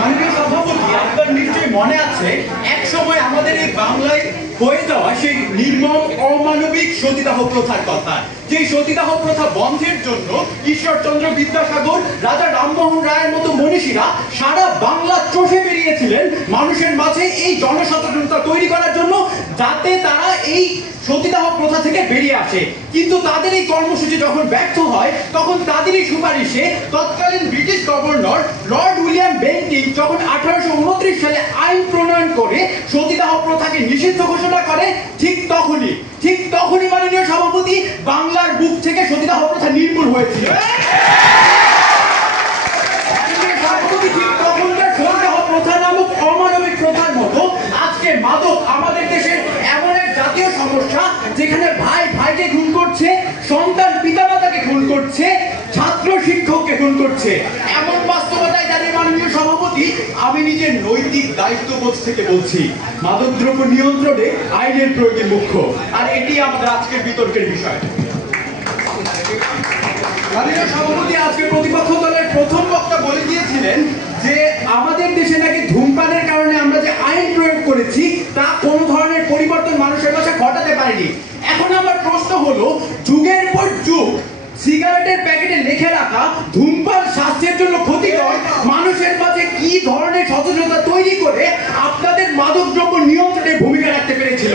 মাননীয় সভাপতি, আপনার নিশ্চয়ই মনে আছে এক সময় আমাদের এই বাংলায় হয়ে যাওয়া সেই নির্মম অমানবিক সতীদাহ প্রথার কথা, যে সতীদাহ প্রথা বন্ধের জন্য ঈশ্বরচন্দ্র বিদ্যাসাগর, রাজা রামমোহন রায়ের মতো মনীষীরা সারা বাংলা চষে বেরিয়েছিলেন মানুষের মাঝে এই জনসচেতনতা তৈরি করার জন্য, যাতে তারা এই সতীদাহ প্রথা থেকে বেরিয়ে আসে। কিন্তু তাদের এই কর্মসূচি যখন ব্যর্থ হয়, তখন তাদেরই সুপারিশে তৎকালীন British governor Lord William Bentinck যখন 1829 সালে আইন প্রণয়ন করে সতীদাহ প্রথাকে নিষিদ্ধ ঘোষণা করে, ঠিক তখনই মাননীয় সভাপতি বাংলার বুক থেকে সতীদাহ প্রথা নির্মূল হয়েছিল। ঠিক তখনকার সতীদাহ প্রথা নামক অমানবিক প্রথার মতো আজকে মাদক আমাদের দেশের এমন এক জাতীয় সমস্যা, যেখানে ভাই ভাইকে খুন করছে, সন্তান পিতামাতাকে খুন করছে, ছাত্র শিক্ষককে খুন করছে। এমন বাস্তবতায় দাঁড়িয়ে মাননীয় সভাপতি, আমি নিজের নৈতিক দায়িত্ববোধ থেকে বলছি, মাদকদ্রব্য নিয়ন্ত্রণে আইনের প্রয়োগে মুখ্য। আর এটি আমাদের আজকের বিতর্কের বিষয়। মাননীয় সভাপতি, আজকে প্রতিপক্ষ দলের প্রথম বক্তা বলে দিয়েছিলেন যে আমাদের দেশে নাকি ধূমপানের কারণে আমরা যে আইন প্রয়োগ করেছি তা কোনো ধরনের পরিবর্তন মানুষের কাছে ঘটাতে পারেনি। এখন আমার প্রশ্ন হলো, যুগের পর যুগ সিগারেটের প্যাকেটে লিখে রাখা ধূমপান স্বাস্থ্যের জন্য ক্ষতিকর, মানুষের মাঝে কি ধরনের সচেতনতা তৈরি করে আপনাদের মাদকদ্রব্য নিয়ন্ত্রণে ভূমিকা রাখতে পেরেছিল?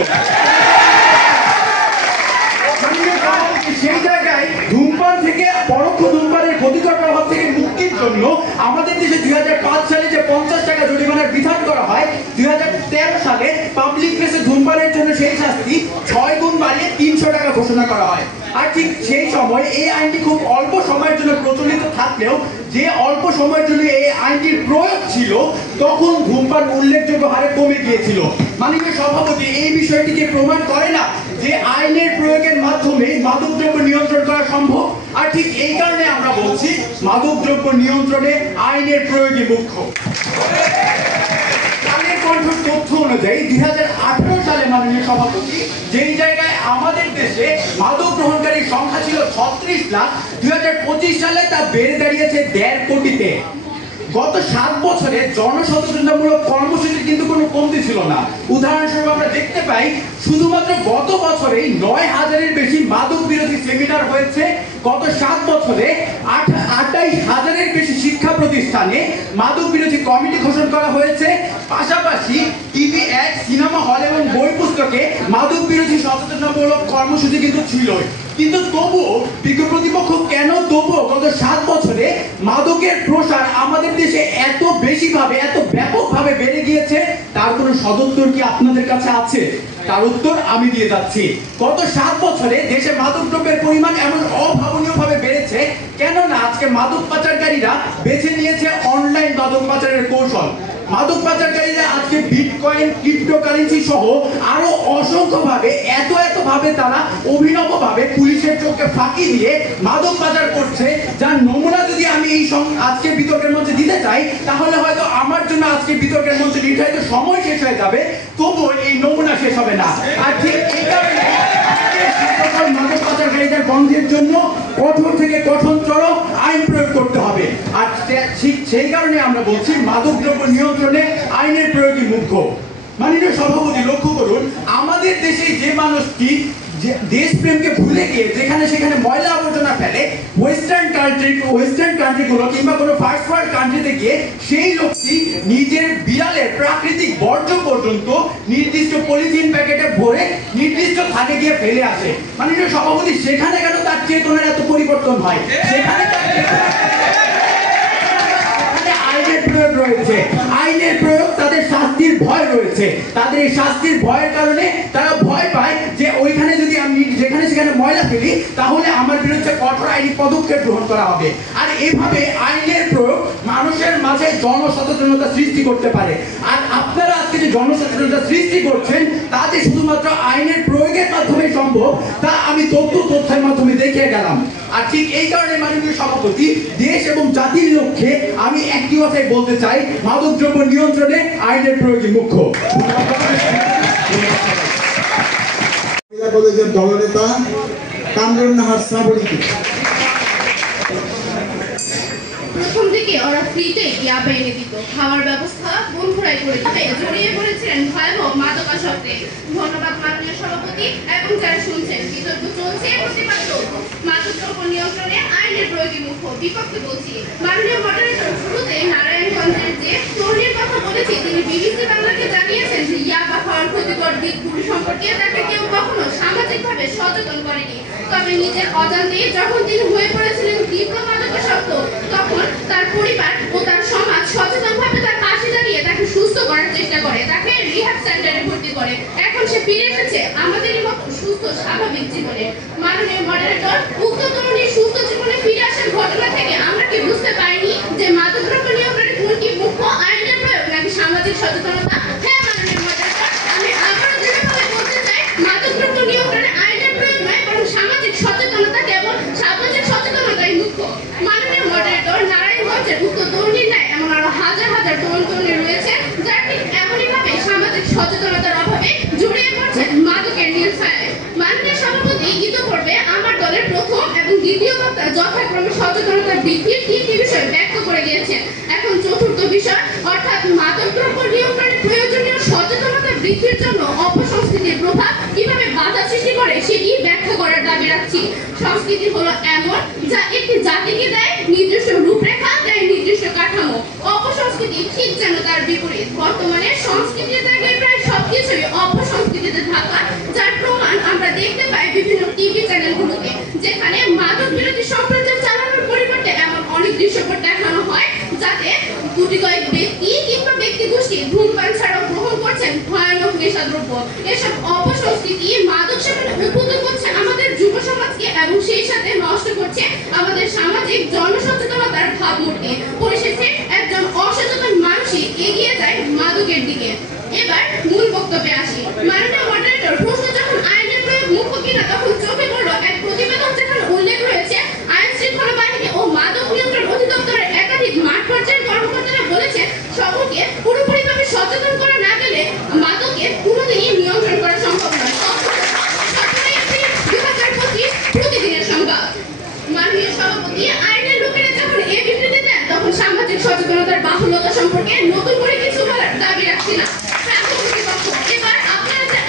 সেই জায়গায় ধূমপান থেকে, পরোক্ষ ধূমপানের ক্ষতিকর প্রভাব থেকে মুক্তির জন্য আমাদের দেশে 2005 সালে যে 50 টাকা জরিমানার বিধান করা হয়, 2013 সালে পাবলিক প্লেসে ধূমপানের জন্য সেই শাস্তি 6 গুণ বাড়িয়ে 300 টাকা ঘোষণা করা হয়। আর ঠিক সেই সময় এই আইনটি খুব অল্প সময়ের জন্য প্রচলিত থাকলেও, যে অল্প সময়ের জন্য এই আইনটির প্রয়োগ ছিল, তখন ধূমপান উল্লেখযোগ্য হারে কমে গিয়েছিল। মাননীয় সভাপতি, এই বিষয়টিকে প্রমাণ করে না যে আইনের প্রয়োগের মাধ্যমে মাদকদ্রব্য নিয়ন্ত্রণ করা সম্ভব? আর ঠিক এই কারণে আমরা বলছি, মাদকদ্রব্য নিয়ন্ত্রণে আইনের প্রয়োগই মুখ্য। তথ্য অনুযায়ী 2018 সালে মাননীয় সভাপতি, যেই জায়গায় আমাদের দেশে মাদক গ্রহণকারীর সংখ্যা ছিল 36 লাখ, 2025 সালে তা বেড়ে দাঁড়িয়েছে 1.5 কোটিতে। গত 7 বছরে জনসচেতনতামূলক কর্মসূচির কিন্তু কোনো কমতি ছিল না। উদাহরণস্বরূপ আমরা দেখতে পাই, শুধুমাত্র গত বছরেই 9,000-এর বেশি মাদক বিরোধী সেমিনার হয়েছে। গত 7 বছরে 28,000-এর বেশি শিক্ষা প্রতিষ্ঠানে মাদক বিরোধী কমিটি গঠন করা হয়েছে। পাশাপাশি টিভি অ্যাড, সিনেমা হল এবং বই পুস্তকে মাদক বিরোধী সচেতনতামূলক কর্মসূচি কিন্তু ছিলই। কিন্তু তবুও বিজ্ঞ প্রতিপক্ষ কেন তবুও গত 7 বছরে মাদকের প্রসার আমাদের দেশে এত বেশিভাবে, এত ব্যাপকভাবে বেড়ে গিয়েছে, তার কোনো সদুত্তর কি আপনাদের কাছে আছে? তার উত্তর আমি দিয়ে যাচ্ছি। গত 7 বছরে দেশে মাদক দ্রব্যের পরিমাণ এমন অভাবনীয়ভাবে বেড়েছে, কেননা আজকে মাদক পাচারকারীরা বেছে নিয়েছে অনলাইন মাদক পাচারের কৌশল। মাদক পাচারকারীরা আজকে বিটকয়েন, ক্রিপ্টোকারেন্সি সহ আরো অসংখ্যভাবে, এতভাবে তারা অভিনবভাবে পুলিশের চোখে ফাঁকি দিয়ে মাদক পাচার করছে, যার নমুনা যদি আমি এই আজকে বিতর্কের মঞ্চে দিতে চাই, তাহলে হয়তো আমার জন্য আজকে বিতর্কের মঞ্চে নির্ধারিত সময় শেষ হয়ে যাবে, তবুও এই নমুনা শেষ হবে না। আর ঠিক এই কারণে মাদক পাচারকারীদের বন্ধের জন্য কঠোর থেকে কঠোরতর আইন প্রয়োগ করতে হবে। আর ঠিক সেই কারণে আমরা বলছি, মাদকদ্রব্য নিয়ন্ত্রণে আইনের প্রয়োগই মুখ্য। মাননীয় সভাপতি, লক্ষ্য করুন, আমাদের দেশে যে মানুষটি দেশপ্রেমকে ভুলে গিয়ে যেখানে সেখানে ময়লা আবর্জনা ফেলে, ওয়েস্টার্ন কান্ট্রিগুলো কিংবা কোনো ফার্স্ট ওয়ার্ল্ড কান্ট্রিতে গিয়ে সেই লোকটি নিজের বিড়ালের প্রাকৃতিক বর্জ্য পর্যন্ত নির্দিষ্ট পলিথিন প্যাকেটে ভরে নির্দিষ্ট স্থানে গিয়ে ফেলে আসে। মাননীয় সভাপতি, সেখানে কেন তার চেতনার এত পরিবর্তন হয়? সেখানে আইনের প্রয়োগ রয়েছে, আইনের প্রয়োগ, তাদের শাস্তির ভয় রয়েছে। তাদের এই শাস্তির ভয়ের কারণে তারা ভয় পায় যে ওইখানে যদি আমি যেখানে সেখানে ময়লা ফেলি, তাহলে আমার বিরুদ্ধে কঠোর আইনি পদক্ষেপ গ্রহণ করা হবে। আর এভাবে আইনের প্রয়োগ মানুষের মাঝে জনসচেতনতা সৃষ্টি করতে পারে। আর আপনারা আজকে যে জনসচেতনতা সৃষ্টি করছেন, তা যে শুধুমাত্র শুধুমাত্র আইনের প্রয়োগের মাধ্যমে সম্ভব তা আমি তথ্যের মাধ্যমে দেখিয়ে গেলাম। আর ঠিক এই কারণে মাননীয় সভাপতি, দেশ এবং জাতির লক্ষ্যে আমি একটি কথাই বলতে চাই, মাদকদ্রব্য নিয়ন্ত্রণে আইনের প্রয়োগই মুখ্য। কলেজের দলনেতা কামরুন নাহার শ্রাবণীকে। প্রথম থেকে ওরা ফ্রিতে ইয়াবা এনে দিত, খাওয়ার ব্যবস্থা বন্ধুরাই করে দিত, জড়িয়ে পড়েছিলেন ভয়াবহ মাদকাসক্তে। ধন্যবাদ মাননীয় সভাপতি এবং যারা শুনছেন। বিতর্ক চলছে, প্রতিবাদ চলছে। মাদকদ্রব্য নিয়ন্ত্রণে আইনের প্রয়োগী মুখ্য বিপক্ষে বলছি। মাননীয় মডারেটর শুরুতে নারায়ণগঞ্জের যে তরুণীর কথা বলেছি, তিনি বিবিসি বাংলাকে জানিয়েছেন যে ইয়াবা খাওয়ার ক্ষতিকর দিকগুলি সম্পর্কে তাকে কেউ কখনো সামাজিকভাবে সচেতন করেনি। তবে নিজের অজান্তে যখন তিনি হয়ে পড়েছিলেন তীব্র মাদকাসক্ত, তখন তার পরিবার ও তার সমাজ সচেতনভাবে তার পাশে দাঁড়িয়ে তাকে সুস্থ করার চেষ্টা করে, তাকে রিহ্যাব সেন্টারে ভর্তি করে। এখন সে ফিরে এসেছে আমাদেরই মতো সুস্থ স্বাভাবিক জীবনে। মাননীয় মডারেটর, উক্ত তরুণীর সুস্থ জীবনে ফিরে আসার ঘটনা থেকে আমরা কি বুঝতে পারিনি যে মাদকদ্রব্য নিয়ন্ত্রণে কোনটি মুখ্য, আইনের প্রয়োগ নাকি সামাজিক সচেতনতা? হ্যাঁ মাননীয় মডারেটর, আমি আবারও দৃঢ়ভাবে বলতে চাই, মাদকদ্রব্য নিয়ন্ত্রণে আইনের প্রয়োগ নয়, বরং সামাজিক সচেতনতা, কেবল সামাজিক সচেতনতাই মুখ্য। মাননীয় মডারেটর, নারায়ণগঞ্জের উক্ত তরুণীর ন্যায় এমন আরো হাজার হাজার তরুণী রয়েছে যারা ঠিক এমনইভাবে সামাজিক সচেতনতার অভাবে জড়িয়ে পড়ছে মাদকের নীলছায়ায়। মাননীয় সভাপতি, ইতিপূর্বে আমার দলের প্রথম এবং দ্বিতীয় বক্তা যথাক্রমে সচেতনতা বৃদ্ধির তিনটি বিষয় ব্যক্ত করে গিয়েছেন। এখন চতুর্থ বিষয় অর্থাৎ মাদকদ্রব্য নিয়ন্ত্রণে প্রয়োজনীয় সচেতনতা বৃদ্ধির জন্য অপসংস্কৃতির প্রভাব কিভাবে বাধা সৃষ্টি করে সেটি ব্যাখ্যা করার দাবি রাখছি। সংস্কৃতি হলো এমন যা একটি জাতিকে দেয় নির্দিষ্ট রূপরেখা, দেয় নির্দিষ্ট কাঠামো। অপসংস্কৃতি ঠিক যেন তার বিপরীত। বর্তমানে সংস্কৃতির জায়গায় প্রায় সবকিছুই অপসংস্কৃতিতে ঢাকা, যার প্রমাণ আমরা দেখতে পাই বিভিন্ন টিভি চ্যানেলগুলোতে, যেখানে মাদক বিরোধী সম্প্রচার চালানোর পরিবর্তে এমন অনেক দৃশ্যপট দেখানো হয় যাতে গুটি কয়েক ব্যক্তি কিংবা ব্যক্তি গোষ্ঠী ধূমপান ছাড়াও গ্রহণ করছেন ভয়ানক নেশাদ্রব্য। এসব অপসংস্কৃতি মাদক সেবনে উদ্বুদ্ধ করছে আমাদের যুব সমাজকে এবং সেই সাথে নষ্ট করছে আমাদের সামাজিক জনসচেতনতার ভাবমূর্তি। পরিশেষে একজন অসচেতন মানুষই এগিয়ে যায় মাদকের দিকে। এবার মূল বক্তব্যে আসি। মাননীয় মডারেটর, প্রশ্ন যখন আইনের প্রয়োগ মুখ্য কিনা, তখন চোখে পড়ল এক প্রতিবেদন যেখানে উল্লেখ রয়েছে আইন শৃঙ্খলা বাহিনী ও মাদক নিয়ন্ত্রণ অধিদপ্তরের একাধিক মাঠ পর্যায়ের কর্মকর্তারা বলেছে সকলকে পুরোপুরিভাবে সচেতন করা না গেলে মাদকে কোনোদিনই নিয়ন্ত্রণ করা সম্ভব নয়। 2025 প্রতিদিনের সংবাদ। মাননীয় সভাপতি, আইনের লোকেরা যখন এই বিবৃতি দেন, তখন সামাজিক সচেতনতার বাহুল্যতা সম্পর্কে নতুন করে কিছু বলার দাবি রাখছি না। এবার আপনারা যে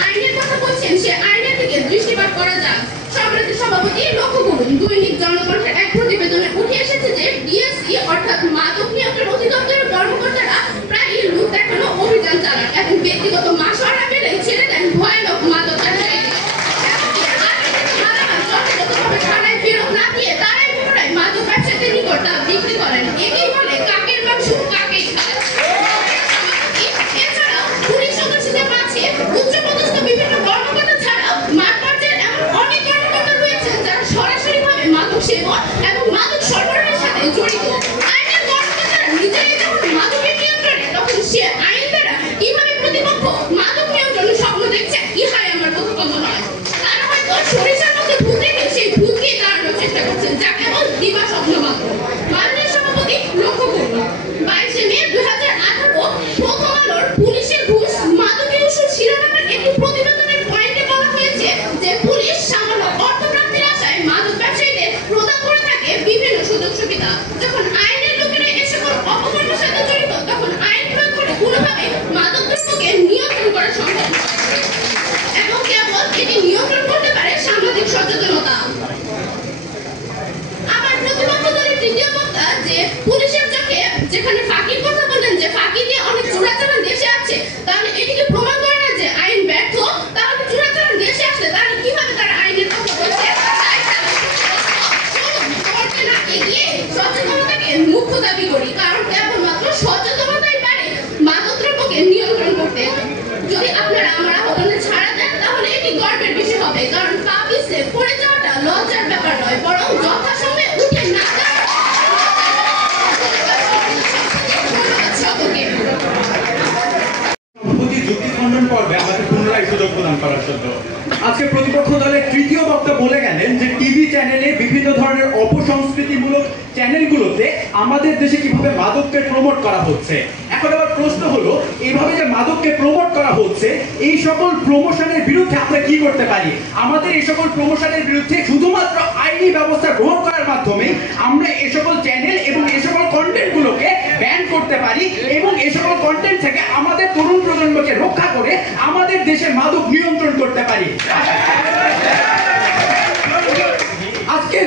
ভাই সুযোগ প্রদান করার জন্য। আজকে প্রতিপক্ষ দলের তৃতীয় বক্তা বলে গেলেন যে টিভি চ্যানেলে বিভিন্ন ধরনের অপসংস্কৃতিমূলক চ্যানেলগুলোতে আমাদের দেশে কিভাবে মাদককে প্রমোট করা হচ্ছে। এখন আবার প্রশ্ন হলো, এইভাবে যে মাদককে প্রমোট করা হচ্ছে, এই সকল প্রমোশনের বিরুদ্ধে আমরা কি করতে পারি? আমাদের এই সকল প্রমোশনের বিরুদ্ধে শুধুমাত্র আইনি ব্যবস্থা গ্রহণ করার মাধ্যমে আমরা এই সকল চ্যানেল এবং এই সকল কন্টেন্টগুলোকে ব্যান করতে পারি এবং এই সকল কন্টেন্ট থেকে আমাদের তরুণ প্রজন্মকে রক্ষা করে আমাদের দেশে মাদক নিয়ন্ত্রণ করতে পারি। আজকে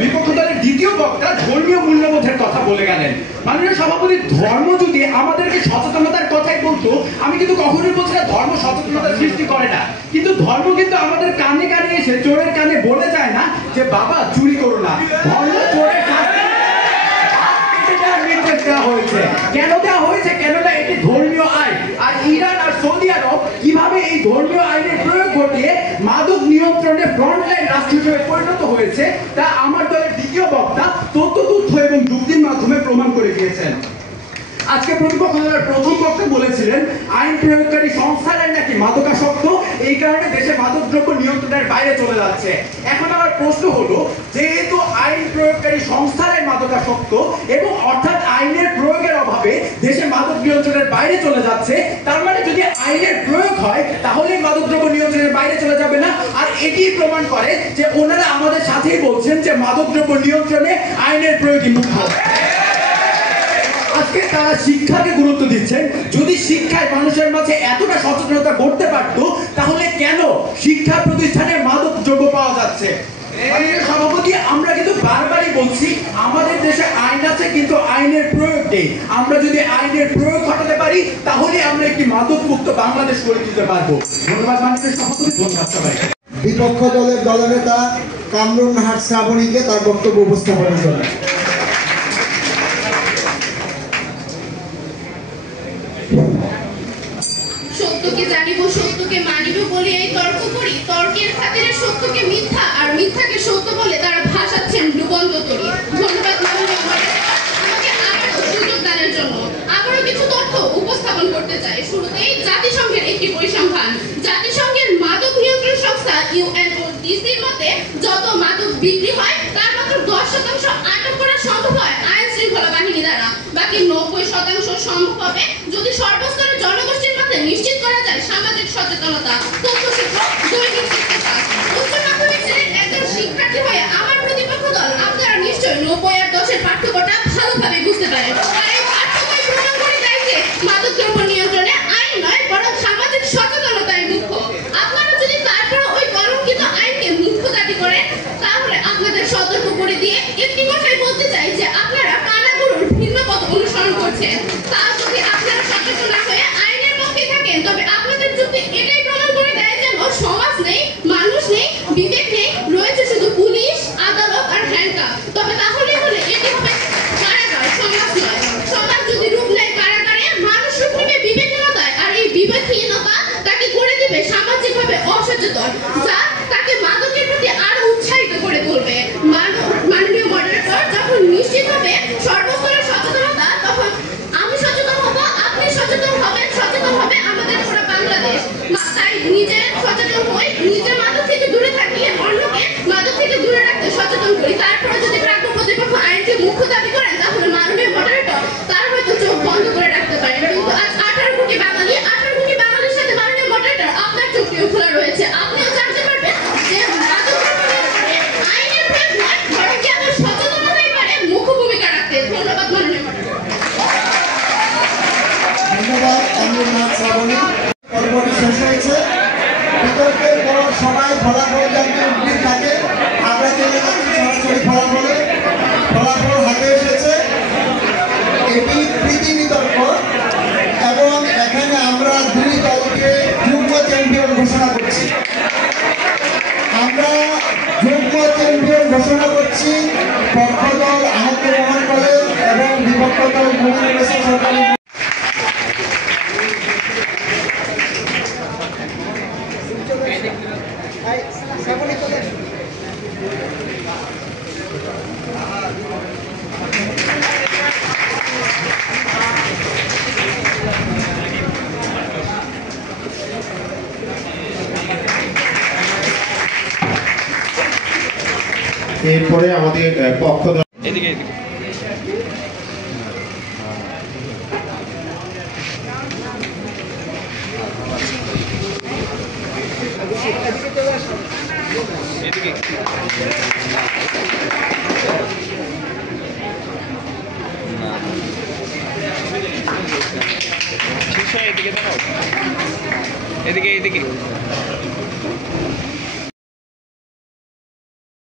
বিপক্ষ দলের দ্বিতীয় বক্তা ধর্মীয় মূল্যবোধের কথা বলে গেলেন। মাননীয় সভাপতি, ধর্ম যদি আমাদেরকে সচেতনতার কথাই বলতো, আমি কিন্তু কখনোই বলছি না ধর্ম সচেতনতার সৃষ্টি করে না, কিন্তু ধর্ম কিন্তু আমাদের কানে কানে এসে চোরের কানে বলে যায় না যে বাবা চুরি করো না। ধর্ম চোরের নির্দেশ দেওয়া হয়েছে। কেন দেওয়া হয়েছে? কেননা এটি ধর্মীয় আইন। আর ইরান আর সৌদি আরব কিভাবে এই ধর্মীয় আইনের প্রয়োগ ঘটিয়ে মাদক নিয়ন্ত্রণে ফ্রন্টলাইন রাষ্ট্র হিসেবে পরিণত হয়েছে তা আমার দলের দ্বিতীয় বক্তা তথ্য এবং যুক্তির মাধ্যমে প্রমাণ করে দিয়েছেন। আজকে প্রতিপক্ষ দলের প্রথম বক্তা বলেছিলেন আইন প্রয়োগকারী সংস্থারাই নাকি মাদকাসক্ত, এই কারণে দেশে মাদকদ্রব্য নিয়ন্ত্রণের বাইরে চলে যাচ্ছে। এখন আমার প্রশ্ন হলো, যেহেতু আইন প্রয়োগকারী সংস্থারাই মাদকাসক্ত এবং অর্থাৎ আইনের প্রয়োগের অভাবে দেশে মাদক নিয়ন্ত্রণের বাইরে চলে যাচ্ছে, তার মানে যদি আইনের প্রয়োগ হয় তাহলে মাদকদ্রব্য নিয়ন্ত্রণের বাইরে চলে যাবে না। আর এটি প্রমাণ করে যে ওনারা আমাদের সাথেই বলছেন যে মাদকদ্রব্য নিয়ন্ত্রণে আইনের প্রয়োগই মুখ্য। আজকে তারা শিক্ষাকে গুরুত্ব দিচ্ছেন। যদি শিক্ষায় মানুষের মাঝে এতটা সচেতনতা করতে পারত, তাহলে কেন শিক্ষা প্রতিষ্ঠানে মাদক দ্রব্য পাওয়া যাচ্ছে? সভাপতি, আমরা কিন্তু বারবারই বলছি আমাদের দেশে আইন আছে কিন্তু আইনের প্রয়োগ নেই। আমরা যদি আইনের প্রয়োগ ঘটাতে পারি তাহলে আমরা একটি মাদক মুক্ত বাংলাদেশ গড়ে তুলতে পারবো। ধন্যবাদ মাননীয় সভাপতি, ধন্যবাদ সবাই। বিপক্ষ দলের দলনেতা কামরুন নাহার শ্রাবণীকে তার বক্তব্য উপস্থাপনের জন্য। সত্যকে জানিব, সত্যকে মানিব বলে এই তর্ক করি, তর্কের খাতিরে সত্যকে মিথ্যা আর মিথ্যাকে সত্য বলে তারা ভাসাচ্ছেন ডুবন্ত তরী। ধন্যবাদ মাননীয় মডারেটর আমাকে আবারও সুযোগ দানের জন্য। আবারও কিছু তথ্য উপস্থাপন করতে চাই। শুরুতেই জাতিসংঘের একটি পরিসংখ্যান। জাতিসংঘের মাদক নিয়ন্ত্রণ সংস্থা ইউএনওডিসির মতে যত মাদক বিক্রি হয় তার মাত্র 10% আটক করা সম্ভব হয় আইন শৃঙ্খলা বাহিনী দ্বারা। বাকি 90% সম্ভব হবে যদি সর্বস্তরের জনগোষ্ঠীর মধ্যে নিশ্চিত করা যায় সামাজিক সচেতনতা, তথ্যচিত্র, দৈনিক শিক্ষা। উচ্চ মাধ্যমিক শ্রেণীর একজন শিক্ষার্থী হয়ে আমার প্রতিপক্ষ দল আপনারা নিশ্চয়ই 90 আর 10-এর পার্থক্যটা ভালোভাবে বুঝতে পারেন। আর এই পার্থক্যই প্রমাণ করে দেয় যে মাদকদ্রব্য নিয়ন্ত্রণে আইন নয় বরং সামাজিক সচেতনতাই মুখ্য। আপনারা যদি তারপরে ওই কলঙ্কিত আইনকে মুখ্য দাবি করেন, তাহলে আপনাদের সতর্ক করে দিয়ে একটি কথাই বলতে চাই যে আপনারা কানাগুরুর ভিন্ন পথ অনুসরণ করছেন। তা যদি আপনারা সচেতন না হয়ে আইনের পক্ষে থাকেন, তবে আপনাদের যুক্তি এটাই প্রমাণ করে দেয় যেন সমাজ নেই, মানুষ নেই, বিবেক নেই, রয়েছে শুধু পুলিশ, আদালত আর হ্যান্ডকাপ। তবে তাহলেই হলে এটি হবে কারাগার, সমাজ নয়। সমাজ যদি রূপ নেয় কারাগারে, মানুষ রূপ নেবে বিবেকহীনতায়, আর এই বিবেকহীনতা তাকে করে দিবে সামাজিকভাবে অসচেতন, যা তাকে মাদকের প্রতি আরো উৎসাহিত করে তুলবে। মাননীয় মডারেটর, যখন নিশ্চিত হবে সর্বস্তরের সচেতনতা, তখন আমি সচেতন হব, আপনি সচেতন হবেন, সচেতন হবে আমাদের পুরো বাংলাদেশ। তাই নিজে সচেতন হই, নিজে মাদক থেকে দূরে থাকি, অন্যকে মাদক থেকে দূরে রাখতে সচেতন করি। তারপরে যদি প্রাপ্য প্রতিপক্ষ আইনকে মুখ্য দাবি করেন, তাহলে মাননীয় মডারেটর তার হয়তো চোখ বন্ধ করে রাখতে পারেন। কিন্তু আজ 18 কোটি বাঙালির সাথে মাননীয় মডারেটর আপনার চোখটিও খোলা রয়েছে। আপনিও জানতে পারবেন যে মাদক আইনের প্রয়োগ নয় বরং কি আমাদের সচেতনতাই পারে মুখ্য ভূমিকা রাখতে। ধন্যবাদ মাননীয় মডারেটর। ধন্যবাদ কামরুন নাহার শ্রাবণী। পর্বটি শেষ হয়েছে। বিতর্কের পর সবাই ফলাফল জানতে উদ্গ্রীব থাকে। আমরা চলে যাচ্ছি সরাসরি ফলাফলে। ফলাফল হাতে এসেছে। এটি প্রীতি বিতর্ক এবং এখানে আমরা দুই দলকে যুগ্ম চ্যাম্পিয়ন ঘোষণা করছি। আমরা যুগ্ম চ্যাম্পিয়ন ঘোষণা করছি পক্ষ দল আহত মোহন কলেজ এবং বিপক্ষ দল মোহন সরকারি। এরপরে আমাদের পক্ষ এদিকে এদিকে এদিকে